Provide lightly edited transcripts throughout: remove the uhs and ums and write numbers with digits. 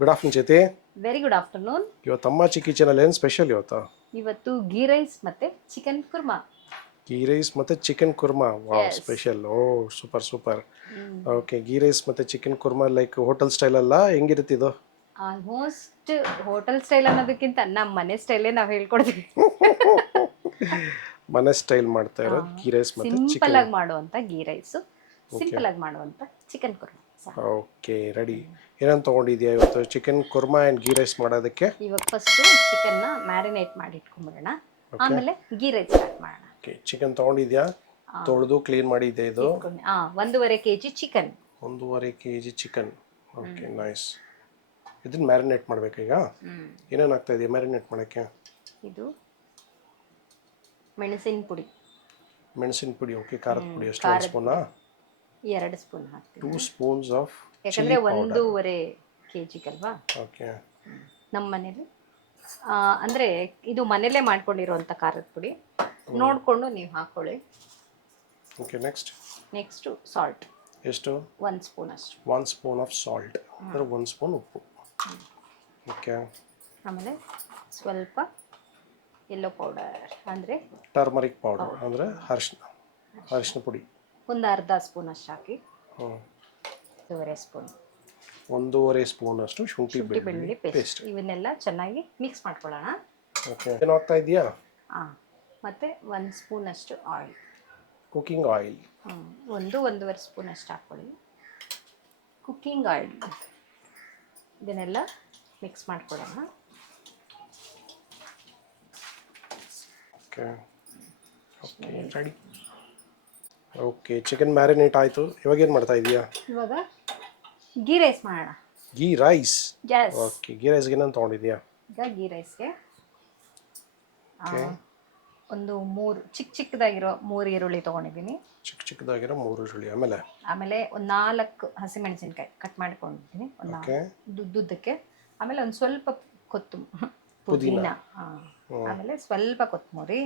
Good afternoon ಜೊತೆ. Very good afternoon. ಇವತ್ತು ಅಮ್ಮಾಚಿ ಕಿಚನಲ್ಲಿ ಏನು ಸ್ಪೆಷಲ್ ಇವತ್ತು? ಇವತ್ತು ಗೀ ರೈಸ್ ಮತ್ತೆ ಚಿಕನ್ ಕುರ್ಮಾ. ಗೀ ರೈಸ್ ಮತ್ತು chicken kurma. Wow, yes. Special. Oh super super. Okay, ghee rice ಮತ್ತು chicken kurma like hotel style ಅಲ್ಲ, ಹೆಂಗಿರುತ್ತೆ ಇದು? ಆಲ್ಮೋಸ್ಟ್ ಹೋಟೆಲ್ ಸ್ಟೈಲ್ ಅನ್ನೋದಕ್ಕಿಂತ ನಮ್ಮ ಮನೆ ಸ್ಟೈಲೇ ನಾವು ಹೇಳ್ಕೊಡ್ತೀವಿ. ಮನೆ ಸ್ಟೈಲ್ ಮಾಡ್ತಾ ಇರೋದು ಗೀ ರೈಸ್ ಮತ್ತು ಸಿಂಪಲ್ ಚಿಕನ್. ಆಗಿ ಮಾಡುವಂತ ಗೀ ರೈಸ್, ಸಿಂಪಲ್ ಆಗಿ ಮಾಡುವಂತ ಚಿಕನ್ ಕುರ್ಮಾ. Okay, ready. ಏನೇನು ತೊಗೊಂಡಿದ್ಯಾ ಇವತ್ತು chicken kurma and ghee rice ಮಾಡೋದಕ್ಕೆ? ಇವಾಗ ಫಸ್ಟ್ ಚಿಕನ್ನ ಮ್ಯಾರಿನೇಟ್ ಮಾಡಿ ಇಟ್ಕೊಂಡ್ಬಿಡೋಣ, ಆಮೇಲೆ ಗೀ ರೈಸ್ ಸ್ಟಾರ್ಟ್ ಮಾಡೋಣ. ಓಕೆ, ಚಿಕನ್ ತೊಗೊಂಡಿದ್ಯಾ? ತೊಳೆದು ಕ್ಲೀನ್ ಮಾಡಿದ್ದೆ ಇದು? 1.5 kg chicken. 1.5 kg chicken. Okay, nice. ಇದನ್ನ ಮ್ಯಾರಿನೇಟ್ ಮಾಡಬೇಕೀಗ? ಏನೇನು ಆಗ್ತಾ ಇದೆಯಾ ಮ್ಯಾರಿನೇಟ್ ಮಾಡೋಕ್ಕೆ? ಇದು ಮೆಣಸಿನ ಪುಡಿ. ಮೆಣಸಿನ ಪುಡಿ. ಓಕೆ, ಖಾರದ ಪುಡಿ ಎಷ್ಟು? 1 ಸ್ಪೂನಾ? 2 ಸ್ಪೂನ್ ಹಾಕ್ತೀವಿ. 2 ಸ್ಪೂನ್ಸ್ ಆಫ್ ಯಾಕಂದರೆ 1.5 kg ಅಲ್ವಾ. ಓಕೆ. ನಮ್ಮ ಮನೇಲಿ ಅಂದರೆ ಇದು ಮನೇಲೇ ಮಾಡ್ಕೊಂಡಿರೋಂಥ ಖಾರದ ಪುಡಿ, ನೋಡಿಕೊಂಡು ನೀವು ಹಾಕ್ಕೊಳ್ಳಿ. Okay, next salt. ಎಷ್ಟು? 1 ಸ್ಪೂನ್ ಅಷ್ಟು. 1 ಸ್ಪೂನ್ ಆಫ್ ಸಾಲ್ಟ್ ಅಂದರೆ 1 ಸ್ಪೂನ್ ಉಪ್ಪು. ಓಕೆ. ಆಮೇಲೆ ಸ್ವಲ್ಪ ಯೆಲ್ಲೋ ಪೌಡರ್ ಅಂದರೆ ಟರ್ಮರಿಕ್ ಪೌಡರ್ ಅಂದರೆ ಅರಿಶಿನ ಪುಡಿ. ಒಂದು ಅರ್ಧ ಸ್ಪೂನ್ ಅಷ್ಟು ಹಾಕಿ. 1.5 ಸ್ಪೂನ್. 1.5 ಸ್ಪೂನ್ ಅಷ್ಟು ಶುಂಠಿ ಬೆಳ್ಳುಳ್ಳಿ ಪೇಸ್ಟ್. ಇವನ್ನೆಲ್ಲ ಚೆನ್ನಾಗಿ ಮಿಕ್ಸ್ ಮಾಡ್ಕೊಳ್ಳೋಣ. ಓಕೆ, ಏನು ಹಾಕ್ತಾ ಇದೆಯಾ? ಮತ್ತು 1 ಸ್ಪೂನ್ ಅಷ್ಟು ಆಯಿಲ್, ಕುಕಿಂಗ್ ಆಯಿಲ್. 1.5 ಸ್ಪೂನ್ ಅಷ್ಟು ಹಾಕ್ಕೊಳ್ಳಿ ಕುಕ್ಕಿಂಗ್ ಆಯಿಲ್. ಇದನ್ನೆಲ್ಲ ಮಿಕ್ಸ್ ಮಾಡ್ಕೊಳ್ಳೋಣ. Okay okay, ready. Okay, chicken marinate ಆಯಿತು. ಇವಾಗ ಏನು ಮಾಡ್ತಾ ಇದೀಯಾ? ಇವಾಗ ಗೀ ರೈಸ್ ಮಾಡೋಣ. Ghee rice? Yes. Okay, ghee ರೈಸ್ಗೆ ಏನೇನು ತೊಗೊಂಡಿದ್ಯಾ? ಈಗ ಗೀ ರೈಸ್ಗೆ ಒಂದು 3 ಚಿಕ್ಕದಾಗಿರೋ 3 ಈರುಳ್ಳಿ ತೊಗೊಂಡಿದ್ದೀನಿ. ಚಿಕ್ಕದಾಗಿರೋ 3 ಈರುಳ್ಳಿ. ಆಮೇಲೆ ಒಂದು 4 ಹಸಿಮೆಣಸಿನ್ಕಾಯಿ ಕಟ್ ಮಾಡ್ಕೊಂಡಿದ್ದೀನಿ, ಉದ್ದುದ್ದಕ್ಕೆ. ಆಮೇಲೆ ಒಂದು ಸ್ವಲ್ಪ ಪುದೀನ, ಆಮೇಲೆ ಸ್ವಲ್ಪ ಕೊತ್ತಂಬರಿ,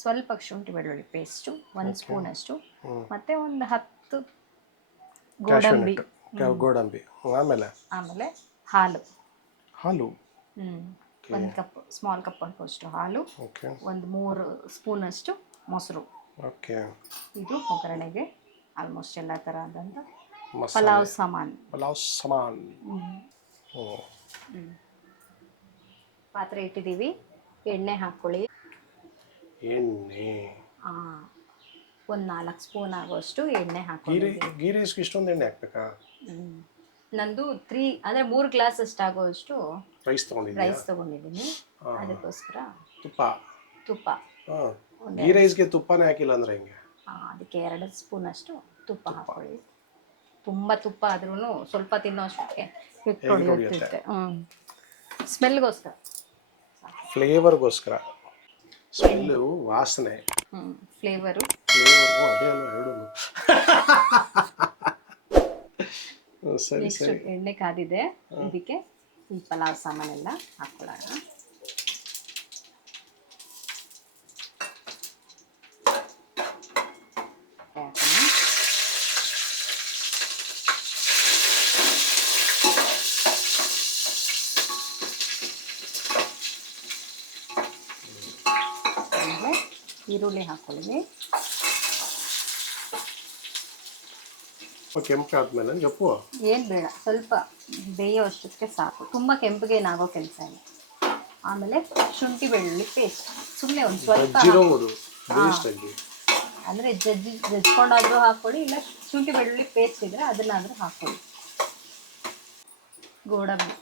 ಸ್ವಲ್ಪ ಶುಂಠಿ ಬೆಳ್ಳುಳ್ಳಿ ಪೇಸ್ಟು, 1 ಸ್ಪೂನ್ ಅಷ್ಟು, ಮತ್ತೆ ಒಂದು 10 ಗೋಡಂಬಿ. ಆಮೇಲೆ ಹಾಲು. 1 ಕಪ್, ಸ್ಮಾಲ್ ಕಪ್ ಅಷ್ಟು ಹಾಲು. ಒಂದು 3 ಸ್ಪೂನ್ ಅಷ್ಟು ಮೊಸರು. ಓಕೆ. ಇದು ಒಗ್ಗರಣೆಗೆ ಆಲ್ಮೋಸ್ಟ್ ಎಲ್ಲ ಥರ ಆದಂಥ ಪಲಾವ್ ಸಾಮಾನು. ಪಾತ್ರೆ ಇಟ್ಟಿದ್ದೀವಿ, ಎಣ್ಣೆ ಹಾಕ್ಕೊಳ್ಳಿ. ಒಂದು 4 ಸ್ಪೂನ್ ಆಗೋಷ್ಟು ಎಣ್ಣೆ ಹಾಕೊಳ್ಳಿ. ಗೀ ರೈಸ್ಗೆ ಇಷ್ಟೊಂದು ಎಣ್ಣೆ ಹಾಕ್ಬೇಕಾ? ನಂದು 3 ಗ್ಲಾಸ್ ಅಷ್ಟು ಆಗೋಷ್ಟು ರೈಸ್ ತೊಗೊಂಡಿದ್ದೀನಿ. ಅದಕ್ಕೋಸ್ಕರ ತುಪ್ಪ. ಗೀ ರೈಸ್ಗೆ ತುಪ್ಪನೇ ಹಾಕಿಲ್ಲ ಅಂದ್ರೆ ಹೆಂಗೆ? ಅದಕ್ಕೆ 2 ಸ್ಪೂನ್ ಅಷ್ಟು ತುಪ್ಪ ಹಾಕೊಳ್ಳಿ. ತುಂಬ ತುಪ್ಪ ಆದ್ರೂ ಸ್ವಲ್ಪ ತಿನ್ನೋಷ್ಟಕ್ಕೆ ಹೊಡೆಯುತ್ತೆ. ಸ್ಮೆಲ್ಗೋಸ್ಕರ, ಫ್ಲೇವರ್ಗೋಸ್ಕರ. ಸ್ಮೆಲ್ಲು, ವಾಸನೆ, ಫ್ಲೇವರು ಅದೇ ಅಲ್ಲ ಎರಡು. ಸರಿ ಸರಿ. ಎಣ್ಣೆ ಕಾದಿದೆ, ಇದಕ್ಕೆ ಈ ಪಲಾವ್ ಸಾಮಾನೆಲ್ಲ ಹಾಕೊಳ್ಳೋಣ. ಆಮೇಲೆ ಈರುಳ್ಳಿ ಹಾಕೊಳ್ಳಿ. ಕೆಂಪು ಆದ್ಮೇಲೆ ಜಪ್ಪು ಏನು ಬೇಡ, ಸ್ವಲ್ಪ ಬೇಯೋ ಅಷ್ಟಕ್ಕೆ ಸಾಕು, ತುಂಬ ಕೆಂಪಿಗೆ ಏನಾಗೋ ಕೆಲಸ ಇಲ್ಲ. ಆಮೇಲೆ ಶುಂಠಿ ಬೆಳ್ಳುಳ್ಳಿ ಪೇಸ್ಟ್ ಸುಮ್ಮನೆ ಒಂದು ಸ್ವಲ್ಪ, ಅಂದರೆ ಜಜ್ಕೊಂಡಾದರೂ ಹಾಕ್ಕೊಳ್ಳಿ, ಇಲ್ಲ ಶುಂಠಿ ಬೆಳ್ಳುಳ್ಳಿ ಪೇಸ್ಟ್ ಇದ್ದರೆ ಅದನ್ನಾದರೂ ಹಾಕ್ಕೊಳ್ಳಿ. ಗೋಡಂಬಿ,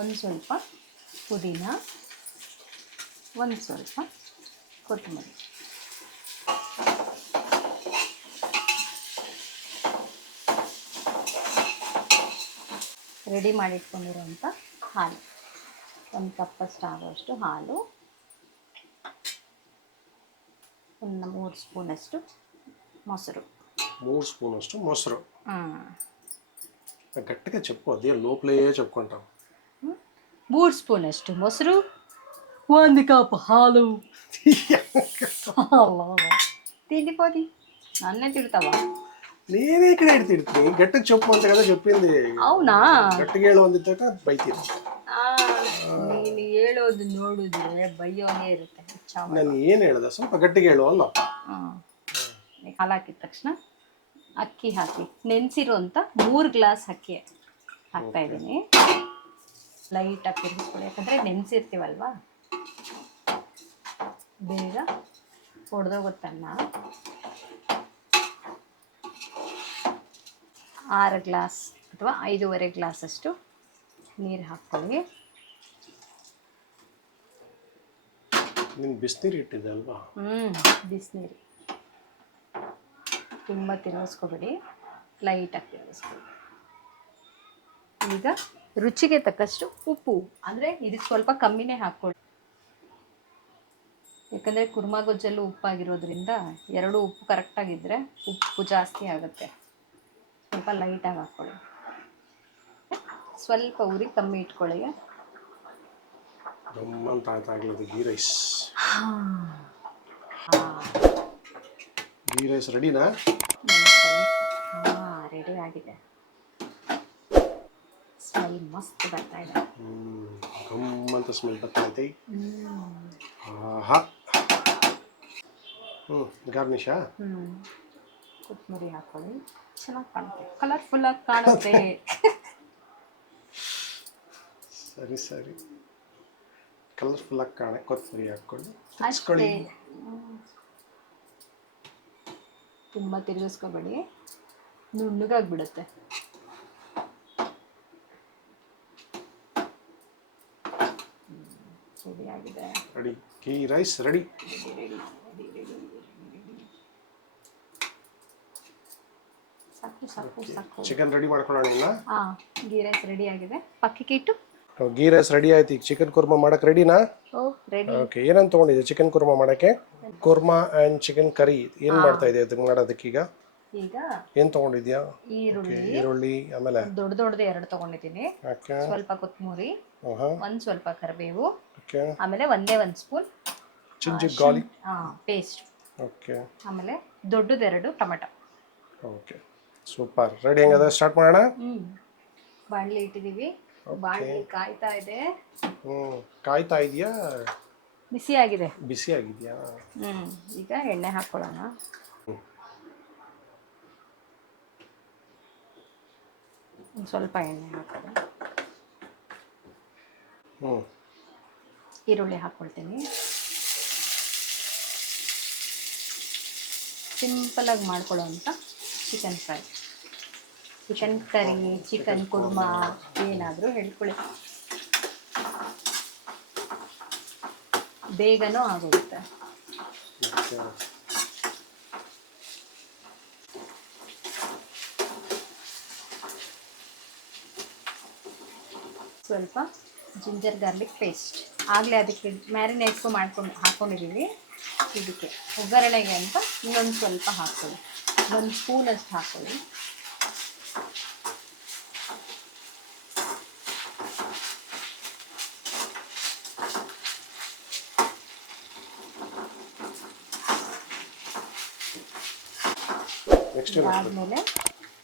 ಒಂದು ಸ್ವಲ್ಪ ಪುದೀನ, ಒಂದು ಸ್ವಲ್ಪ ಕೊತ್ತಂಬರಿ. ರೆಡಿ ಮಾಡಿಟ್ಕೊಂಡಿರೋಂಥ ಹಾಲು, 1 ಕಪ್ಪಷ್ಟು ಆಗೋಷ್ಟು ಹಾಲು, ಒಂದು 3 ಸ್ಪೂನಷ್ಟು ಮೊಸರು. 3 ಸ್ಪೂನಷ್ಟು ಮೊಸರು. ಗಟ್ಟಿಗೆ చెప్పు, ಅದೇ ಲೋಪ್ಲೇ చెప్పుకుంటాం. 3 ಸ್ಪೂನಷ್ಟು ಮೊಸರು, 1 ಕಪ್ ಹಾಲು. తిండి పోది నన్నే తిడతావా? నేనే ఇక్కడ తిడుతుంది గట్టిగా చెప్పు అంత కదా చెప్పింది. అవునా? ಗಟ್ಟಿಗೆ ಹೇಳು ಅಂದಿದ್ದಾಗ ಬೈತೀನಿ. ನೀನು ಹೇಳೋದು ನೋಡಿದ್ರೆ ಬೈಯೋನೇ ಇರುತ್ತೆ. ನಾನು ಏನು ಹೇಳ್ದೆ? ಸ್ವಲ್ಪ ಗಟ್ಟಿಗೆ ಹೇಳು ಅಲ್ಲಪ್ಪ. ಹಾಲು ಹಾಕಿದ ತಕ್ಷಣ ಅಕ್ಕಿ ಹಾಕಿ ನೆನೆಸಿರುವಂಥ 3 ಗ್ಲಾಸ್ ಅಕ್ಕಿ ಹಾಕ್ತಾ ಇದ್ದೀನಿ. ಲೈಟಾಗಿ ತಿರುಗಿಸ್ಕೊಡಿ, ಯಾಕಂದರೆ ನೆನೆಸಿರ್ತೀವಲ್ವಾ ಬೇಗ ಒಡೆದೋಗುತ್ತನ್ನ. 6 ಗ್ಲಾಸ್ ಅಥವಾ 5.5 ಗ್ಲಾಸಷ್ಟು ನೀರು ಹಾಕ್ಕೊಳ್ಳಿ. ನೀನು ಬಿಸಿನೀರು ಇಟ್ಟಿದ್ದೆ ಅಲ್ವಾ? ಬಿಸಿನೀರು. ತುಂಬ ತಿರುಗಿಸ್ಕೊಬೇಡಿ, ಲೈಟಾಗಿ ತಿರುಗಿಸ್ಕೊಳ್ಳಿ. ಈಗ ರುಚಿಗೆ ತಕ್ಕಷ್ಟು ಉಪ್ಪು, ಅಂದರೆ ಇದಕ್ಕೆ ಸ್ವಲ್ಪ ಕಮ್ಮಿನೇ ಹಾಕ್ಕೊಳ್ಳಿ, ಯಾಕಂದರೆ ಕುರ್ಮಾ ಗೊಜ್ಜಲ್ಲೂ ಉಪ್ಪಾಗಿರೋದ್ರಿಂದ 2 ಉಪ್ಪು ಕರೆಕ್ಟಾಗಿದ್ದರೆ ಉಪ್ಪು ಜಾಸ್ತಿ ಆಗುತ್ತೆ. ಸ್ವಲ್ಪ ಲೈಟಾಗಿ ಹಾಕ್ಕೊಳ್ಳಿ, ಸ್ವಲ್ಪ ಉರಿ ಕಮ್ಮಿ ಇಟ್ಕೊಳ್ಳಿ. ಗಮ್ಮಂತ ಆಗ್ಲದು ಗೀ ರೈಸ್. ಗೀ ರೈಸ್ ರೆಡಿನಾ? ರೆಡಿ ಆಗಿದೆ. ಸ್ಮೆಲ್ ಮಸ್ತ್ ಬರ್ತಾ ಇದೆ. ಗಮ್ಮಂತ ಸ್ಮೆಲ್ ಬರ್ತಾ ಇದೆ. ಆಹಾ. ಗಾರ್ನಿಶಾ? ಕೊತ್ತಂಬರಿ ಹಾಕೊಳ್ಳಿ, ಚೆನ್ನಾಗಿ ಕಾಣುತ್ತೆ, ಕಲರ್ಫುಲ್ಲಾಗಿ ಕಾಣುತ್ತೆ. ಸರಿ ಸರಿ, ಕಲರ್ಫುಲ್ಲಾಗಿ ಕಾಣೆ. ಕೊತ್ತಂಬರಿ ಹಾಕ್ಕೊಂಡು ಅಷ್ಟೇ. ತುಂಬ ತಿರುಗಿಸ್ಕೋಬೇಡಿ, ನುಣ್ಣಗಾಗ್ಬಿಡುತ್ತೆ. ರೆಡಿ ಆಗಿದೆ. Ready, ghee rice ready. ಸಾಕು ಸಾಕು ಸಾಕು. ಚಿಕನ್ ರೆಡಿ ಮಾಡ್ಕೊಳ್ಳೋಣ. ಗೀ ರೈಸ್ ರೆಡಿ ಆಗಿದೆ, ಪಕ್ಕಕ್ಕೆ ಇಟ್ಟು. ಗೀ ರೈಸ್ ರೆಡಿ ಆಯ್ತು. ಈಗ ಚಿಕನ್ ಕುರ್ಮಾ ಮಾಡಕ್ಕೆ ರೆಡಿನಾ? ರೆಡಿ. ಓಕೆ, ಏನಂತ ತೊಗೊಂಡಿದ್ದೆ ಚಿಕನ್ ಕುರ್ಮಾ ಮಾಡಕ್ಕೆ? Kurma and chicken curry. ಏನು ಮಾಡ್ತಾ ಇದೆ ಅದಕ್ಕೆ ಮಾಡೋದಕ್ಕೀಗ? ಈಗ ಏನು ತೊಗೊಂಡಿದ್ಯಾ? ಈರುಳ್ಳಿ, ಆಮೇಲೆ ದೊಡ್ಡದು 2 ತೊಗೊಂಡಿದ್ದೀನಿ. ಸ್ವಲ್ಪ ಕೊತ್ತಂಬರಿ, ಒಂದು ಸ್ವಲ್ಪ ಕರಿಬೇವು, ಆಮೇಲೆ ಒಂದೇ 1 spoon ginger garlic paste. Okay, ಆಮೇಲೆ ದೊಡ್ಡದು 2 ಟೊಮೆಟೊ. Okay, super. ರೆಡಿ. ಹೆಂಗದ? ಸ್ಟಾರ್ಟ್ ಮಾಡೋಣ. ಬಾಣಲಿ ಇಟ್ಟಿದ್ದೀವಿ, ಬಾಣಲಿ ಕಾಯ್ತಾ ಇದೆ. ಕಾಯ್ತಾ ಇದೆಯಾ? ಬಿಸಿ ಆಗಿದೆ. ಬಿಸಿ ಆಗಿದೆಯಾ? ಈಗ ಎಣ್ಣೆ ಹಾಕ್ಕೊಳ್ಳೋಣ. ಒಂದು ಸ್ವಲ್ಪ ಎಣ್ಣೆ ಹಾಕೋಣ. ಈರುಳ್ಳಿ ಹಾಕ್ಕೊಳ್ತೀನಿ. ಸಿಂಪಲಾಗಿ ಮಾಡ್ಕೊಳ್ಳೋವಂಥ chicken fry, chicken curry, chicken kurma ಏನಾದರೂ ಹೇಳ್ಕೊಳ್ಳಿ, ಬೇಗನೂ ಆಗೋಗುತ್ತೆ. ಸ್ವಲ್ಪ ಜಿಂಜರ್ ಗಾರ್ಲಿಕ್ ಪೇಸ್ಟ್, ಆಗಲೇ ಅದಕ್ಕೆ ಮ್ಯಾರಿನೇಟ್ಗೂ ಹಾಕ್ಕೊಂಡಿದ್ದೀವಿ. ಇದಕ್ಕೆ ಒಗ್ಗರಣೆಗೆ ಅಂತ ಇನ್ನೊಂದು ಸ್ವಲ್ಪ ಹಾಕ್ಕೊಳ್ಳಿ, 1 ಸ್ಪೂನಷ್ಟು ಹಾಕ್ಕೊಳ್ಳಿ. ಅದಾದಮೇಲೆ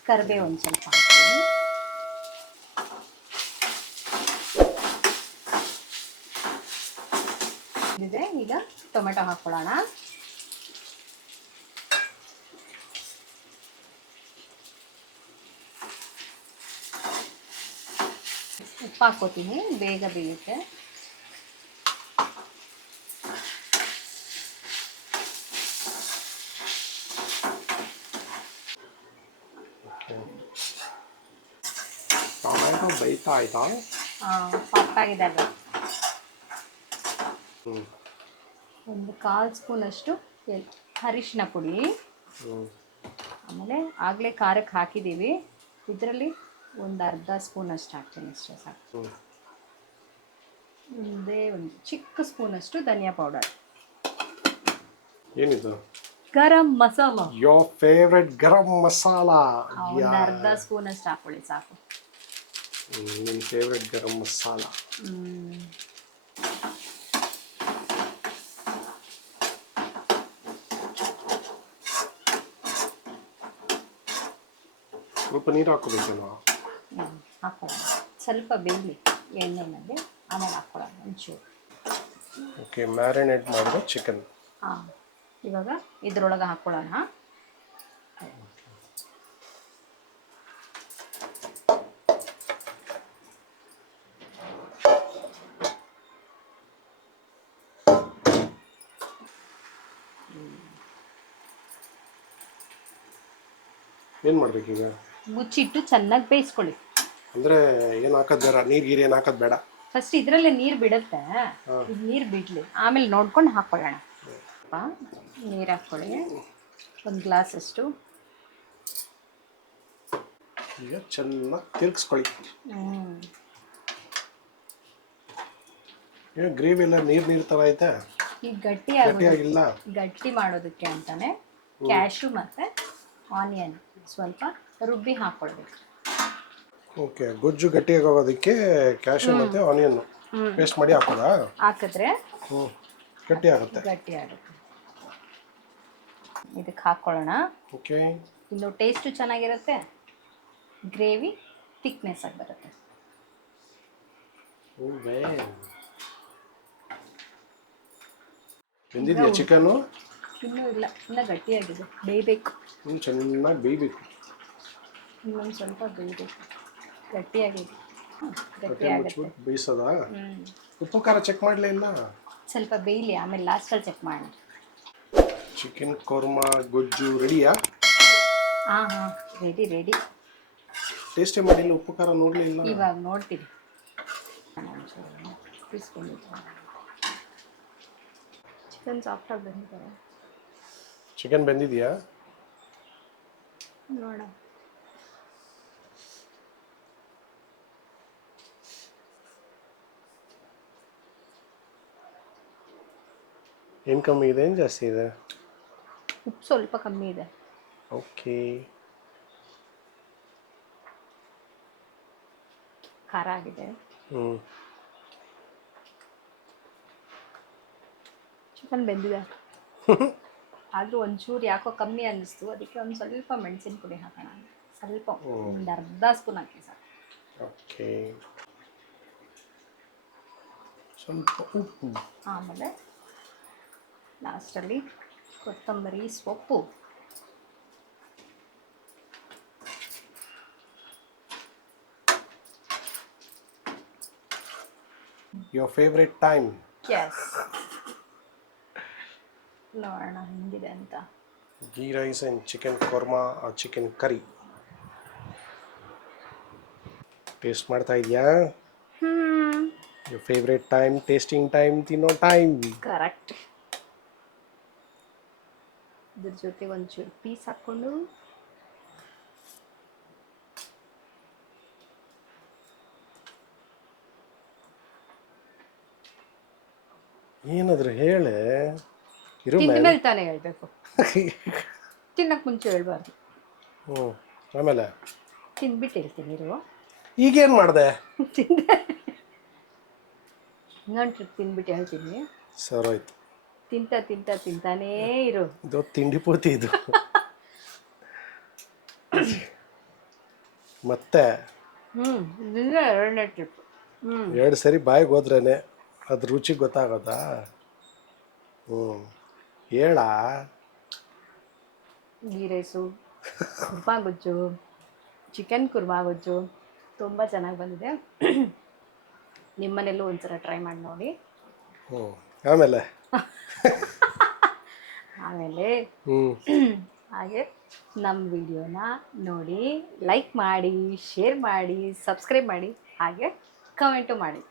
ಕರಿಬೇವು ಒಂದು ಸ್ವಲ್ಪ ಹಾಕ್ಕೊಳ್ಳಿ. ಈಗ ಟೊಮೆಟೊ ಹಾಕ್ಕೊಳ್ಳೋಣ. ಉಪ್ಪು ಹಾಕ್ಕೋತೀನಿ, ಬೇಗ ಬೇಯುತ್ತೆ. ಟೊಮೆಟೊ ಬೇಯ್ತಾ ಆಯ್ತಾ? ಸಾಫ್ಟಾಗಿದೆ ಅಲ್ವಾ? ಒಂದು 1/4 ಸ್ಪೂನಷ್ಟು ಅರಿಶಿನ ಪುಡಿ, ಆಮೇಲೆ ಆಗಲೇ ಖಾರಕ್ಕೆ ಹಾಕಿದ್ದೀವಿ, ಇದರಲ್ಲಿ ಒಂದು 1/2 ಸ್ಪೂನಷ್ಟು ಹಾಕ್ತೀನಿ, ಅಷ್ಟೇ ಸಾಕು. ಒಂದೇ ಒಂದು ಚಿಕ್ಕ ಸ್ಪೂನಷ್ಟು ಧನಿಯಾ ಪೌಡರ್. ಏನಿದು? ಗರಂ ಮಸಾಲ. Your favourite garam masala. ಒಂದು 1/2 ಸ್ಪೂನಷ್ಟು ಹಾಕೊಳ್ಳಿ ಸಾಕು. ನಿನ್ನ ಫೇವ್ರೆಟ್ ಗರಂ ಮಸಾಲ. ಸ್ವಲ್ಪ ನೀರು ಹಾಕೋಬೇಕೇನೋ? ಹಾಕೊಳ್ಳೋಣ, ಸ್ವಲ್ಪ ಬೇಯಲಿ ಎಣ್ಣೆನಲ್ಲಿ, ಆಮೇಲೆ ಹಾಕೊಳ್ಳೋಣ ಒಂಚೂರು. ಓಕೆ, ಮ್ಯಾರಿನೇಟ್ ಮಾಡಿದ ಚಿಕನ್. ಹಾಂ, ಇವಾಗ ಇದ್ರೊಳಗೆ ಹಾಕ್ಕೊಳ್ಳೋಣ. ಏನು ಮಾಡ್ಬೇಕೀಗ? ಮುಚ್ಚಿಟ್ಟು ಚೆನ್ನಾಗಿ ಬೇಯಿಸ್ಕೊಳ್ಳಿ. ಅಂದರೆ ಏನು ಹಾಕೋದು ಬೇಡ, ನೀರು ಗೀರು ಏನು ಹಾಕೋದು ಬೇಡ? ಫಸ್ಟ್ ಇದರಲ್ಲೇ ನೀರು ಬಿಡುತ್ತೆ, ಇದು ನೀರು ಬಿಡಲಿ, ಆಮೇಲೆ ನೋಡ್ಕೊಂಡು ಹಾಕ್ಕೊಳ್ಳೋಣ. ನೀರು ಹಾಕ್ಕೊಳ್ಳಿ, ಒಂದು ಗ್ಲಾಸಷ್ಟು. ಈಗ ಚೆನ್ನಾಗಿ ತಿರ್ಗಿಸ್ಕೊಳ್ಳಿ. ಈಗ ಗ್ರೇವಿ ಎಲ್ಲ ನೀರು ಥರ ಐತೆ. ಈಗ ಗಟ್ಟಿಯಾಗಿಲ್ಲ. ಗಟ್ಟಿ ಮಾಡೋದಕ್ಕೆ ಅಂತಾನೆ ಕ್ಯಾಶು ಮತ್ತು ಆನಿಯನ್ ಸ್ವಲ್ಪ ರುಬ್ಬಿ ಹಾಕ್ಕೊಳ್ಬೇಕು. ಓಕೆ, ಗೊಜ್ಜು ಗಟ್ಟಿಯಾಗಿ ಹೋಗೋದಕ್ಕೆ ಕ್ಯಾಶು ಮತ್ತು ಆನಿಯನ್ ಪೇಸ್ಟ್ ಮಾಡಿ ಹಾಕೋದಾ? ಹಾಕಿದ್ರೆ ಗಟ್ಟಿ ಆಗುತ್ತೆ. ಇದಕ್ಕೆ ಹಾಕ್ಕೊಳ್ಳೋಣ. ಓಕೆ, ಇನ್ನು ಟೇಸ್ಟು ಚೆನ್ನಾಗಿರುತ್ತೆ, ಗ್ರೇವಿ ಥಿಕ್ನೆಸ್ ಆಗಿ ಬರುತ್ತೆ. ಬೆಂದಿದೆಯಾ ಚಿಕನ್ನು? ಇನ್ನೂ ಇಲ್ಲ, ಇನ್ನೂ ಗಟ್ಟಿಯಾಗಿದೆ, ಬೇಯಬೇಕು. ಚೆನ್ನಾಗಿ ಬೇಯಬೇಕು. ಇನ್ನೊಂದು ಸ್ವಲ್ಪ ಬೇಯಬೇಕು, ಗಟ್ಟಿಯಾಗಿದೆ. ಗಟ್ಟಿಯಾಗುತ್ತೆ. ಬೇಯಿಸೋದಾ? ಉಪ್ಪು ಖಾರ ಚೆಕ್ ಮಾಡಲೇ ಇಲ್ಲ? ಸ್ವಲ್ಪ ಬೇಯಲಿ, ಆಮೇಲೆ ಲಾಸ್ಟಲ್ಲಿ ಚೆಕ್ ಮಾಡಿ. ಚಿಕನ್ ಕೊರ್ಮಾ ಗೊಜ್ಜು ರೆಡಿಯಾ? ಹಾಂ, ರೆಡಿ. ಟೇಸ್ಟೇ ಮಾಡಿಲ್ಲ, ಉಪ್ಪು ಖಾರ ನೋಡಲಿಲ್ಲ. ಇವಾಗ ನೋಡ್ತೀವಿ. ಚಿಕನ್ ಸಾಫ್ಟಾಗಿ ಬಂದಿದ್ದಾರೆ. ಚಿಕನ್ ಬೆಂದಿದೆಯಾ ನೋಡ? ಏನು ಕಮ್ಮಿ ಇದೆ, ಏನು ಜಾಸ್ತಿ ಇದೆ? ಉಪ್ಪು ಸ್ವಲ್ಪ ಕಮ್ಮಿ ಇದೆ. ಓಕೆ, ಖಾರ ಆಗಿದೆ. ಚಿಕನ್ ಬೆಂದಿದೆ. ಆದರೂ ಒಂಚೂರು ಯಾಕೋ ಕಮ್ಮಿ ಅನ್ನಿಸ್ತು, ಅದಕ್ಕೆ ಒಂದು ಸ್ವಲ್ಪ ಮೆಣಸಿನ ಪುಡಿ ಹಾಕೋಣ. ಸ್ವಲ್ಪ ಒಂದು ಅರ್ಧ ಸ್ಪೂನ್ ಹಾಕಿ ಸರ್. ಓಕೆ, ಸ್ವಲ್ಪ ಉಪ್ಪು. ಆಮೇಲೆ ಲಾಸ್ಟಲ್ಲಿ ಕೊತ್ತಂಬರಿ ಸೊಪ್ಪು. Your favorite time? Yes. ನೋಡೋಣ ಹೆಂಗಿದೆ ಅಂತ. Ghee rice and chicken korma or chicken curry. Taste ಮಾಡ್ತಾ ಇದೆಯಾ? Your favorite time, tasting time, ತಿನ್ನೋ ಟೈಮ್. ಕರೆಕ್ಟ್. ಇದ್ರ ಜೊತೆ ಒಂಚೂರು ಪೀಸ್ ಹಾಕ್ಕೊಂಡು ಏನಾದರೂ ಹೇಳೆ. ತಿಂದ ಮೇಲೆ ತಾನೇ ಹೇಳ್ಬೇಕು, ತಿನ್ನಕ್ಕೆ ಮುಂಚೆ ಹೇಳ್ಬಾರ್ದು. ಆಮೇಲೆ ತಿಂದ್ಬಿಟ್ಟು ಹೇಳ್ತೀನಿ ಇರು. ಈಗೇನು ಮಾಡಿದೆ? ಇನ್ನೊಂದು ಟ್ರಿಪ್ ತಿಂದ್ಬಿಟ್ಟು ಹೇಳ್ತೀನಿ. ಸರ್ ಆಯ್ತು. ತಿಂತಾನೇ ಇರು. ಇದು ತಿಂಡಿ ಪೂರ್ತಿ ಇದು. ಮತ್ತೆ ಎರಡನೇ ಟ್ರಿಪ್. 2 ಸರಿ ಬಾಯಿಗೆ ಹೋದ್ರೇನೆ ಅದ್ರ ರುಚಿ ಗೊತ್ತಾಗೋದಾ? ಹೇಳ. ಗೀ ರೈಸು, ಕುರ್ಮಾ ಗೊಜ್ಜು, ಚಿಕನ್ ಕುರ್ಮಾ ಗೊಜ್ಜು ತುಂಬ ಚೆನ್ನಾಗಿ ಬಂದಿದೆ. ನಿಮ್ಮನೆಲ್ಲೂ ಒಂದ್ಸಲ ಟ್ರೈ ಮಾಡಿ ನೋಡಿ. ಆಮೇಲೆ ಹಾಗೆ ನಮ್ಮ ವಿಡಿಯೋನ ನೋಡಿ, ಲೈಕ್ ಮಾಡಿ, ಶೇರ್ ಮಾಡಿ, ಸಬ್ಸ್ಕ್ರೈಬ್ ಮಾಡಿ, ಹಾಗೆ ಕಮೆಂಟು ಮಾಡಿ.